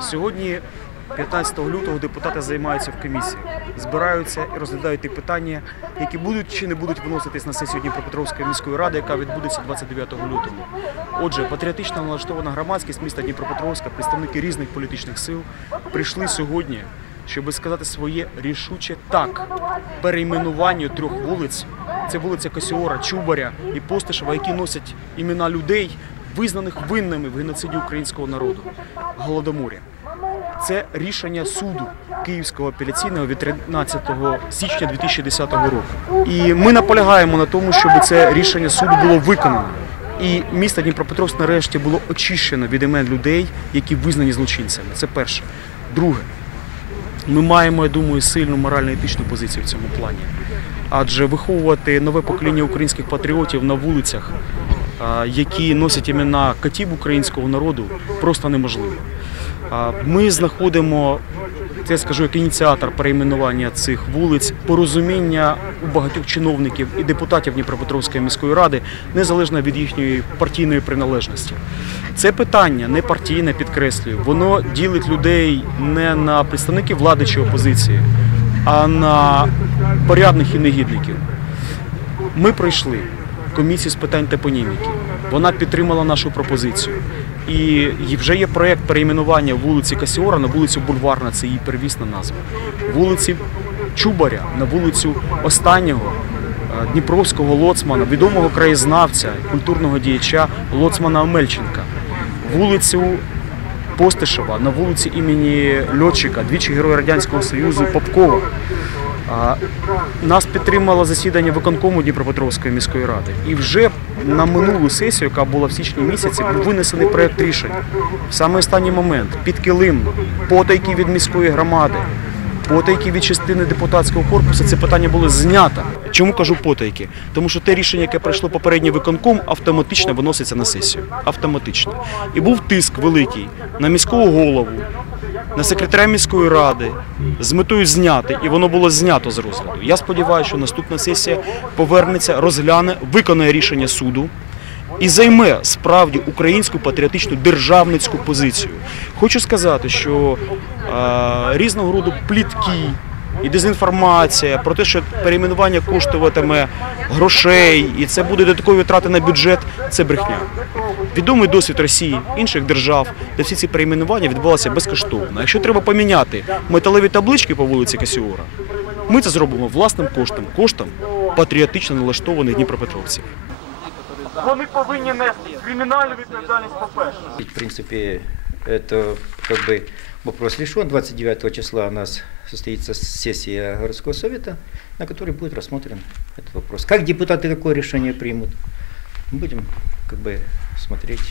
Сьогодні, 15 лютого, депутати займаються в комісії, збираються і розглядають ті питання, які будуть чи не будуть виноситись на сесію Дніпропетровської міської ради, яка відбудеться 29 лютого. Отже, патріотично налаштована громадськість міста Дніпропетровська, представники різних політичних сил прийшли сьогодні, щоб сказати своє рішуче так перейменуванню трьох вулиць. Це вулиця Косіора, Чубаря і Постишева, які носять імена людей, визнаних винними в геноциді українського народу голодоморі. Це рішення суду Київського апеляційного від 13 січня 2010 року. І ми наполягаємо на тому, щоб це рішення суду було виконано. І місто Дніпропетровськ нарешті було очищено від імен людей, які визнані злочинцями. Це перше. Друге, ми маємо, я думаю, сильну морально-етичну позицію в цьому плані. Адже виховувати нове покоління українських патріотів на вулицях, які носять імена катів українського народу, просто неможливо. Ми знаходимо, я скажу як ініціатор перейменування цих вулиць, порозуміння у багатьох чиновників і депутатів Дніпропетровської міської ради, незалежно від їхньої партійної приналежності. Це питання не партійне, підкреслюю, воно ділить людей не на представників влади чи опозиції, а на порядних і негідників. Ми пройшли комісію з питань топоніміки. Вона підтримала нашу пропозицію. І вже є проєкт перейменування вулиці Касіора на вулицю Бульварна, це її первісна назва. Вулиці Чубаря на вулицю останнього е, дніпровського лоцмана, відомого краєзнавця, культурного діяча Лоцмана Омельченка. Вулицю Постишева на вулиці імені Льотчика, двічі Героя Радянського Союзу Попкова. Нас підтримало засідання виконкому Дніпропетровської міської ради. І вже на минулу сесію, яка була в січні місяці, був винесений проєкт рішення. В саме останній момент під килим, потайки від міської громади, потайки від частини депутатського корпусу, це питання було знято. Чому кажу потайки? Тому що те рішення, яке пройшло попередній виконком, автоматично виноситься на сесію. Автоматично. І був тиск великий на міського голову, на секретаря міської ради з метою зняти, і воно було знято з розгляду. Я сподіваюся, що наступна сесія повернеться, розгляне, виконає рішення суду і займе справді українську патріотичну державницьку позицію. Хочу сказати, що е, різного роду плітки. І дезінформація про те, що перейменування коштуватиме грошей, і це буде додаткові витрати на бюджет. Це брехня. Відомий досвід Росії, інших держав, де всі ці перейменування відбувалися безкоштовно. Якщо треба поміняти металеві таблички по вулиці Касіора, ми це зробимо власним коштом, коштом патріотично налаштованих дніпропетровців Вони повинні нести кримінальну відповідальність по-перше. В принципе, это как бы вопрос решен. 29 числа у нас состоится сессия городского совета, на которой будет рассмотрен этот вопрос. Как депутаты какое решение примут, будем как бы смотреть.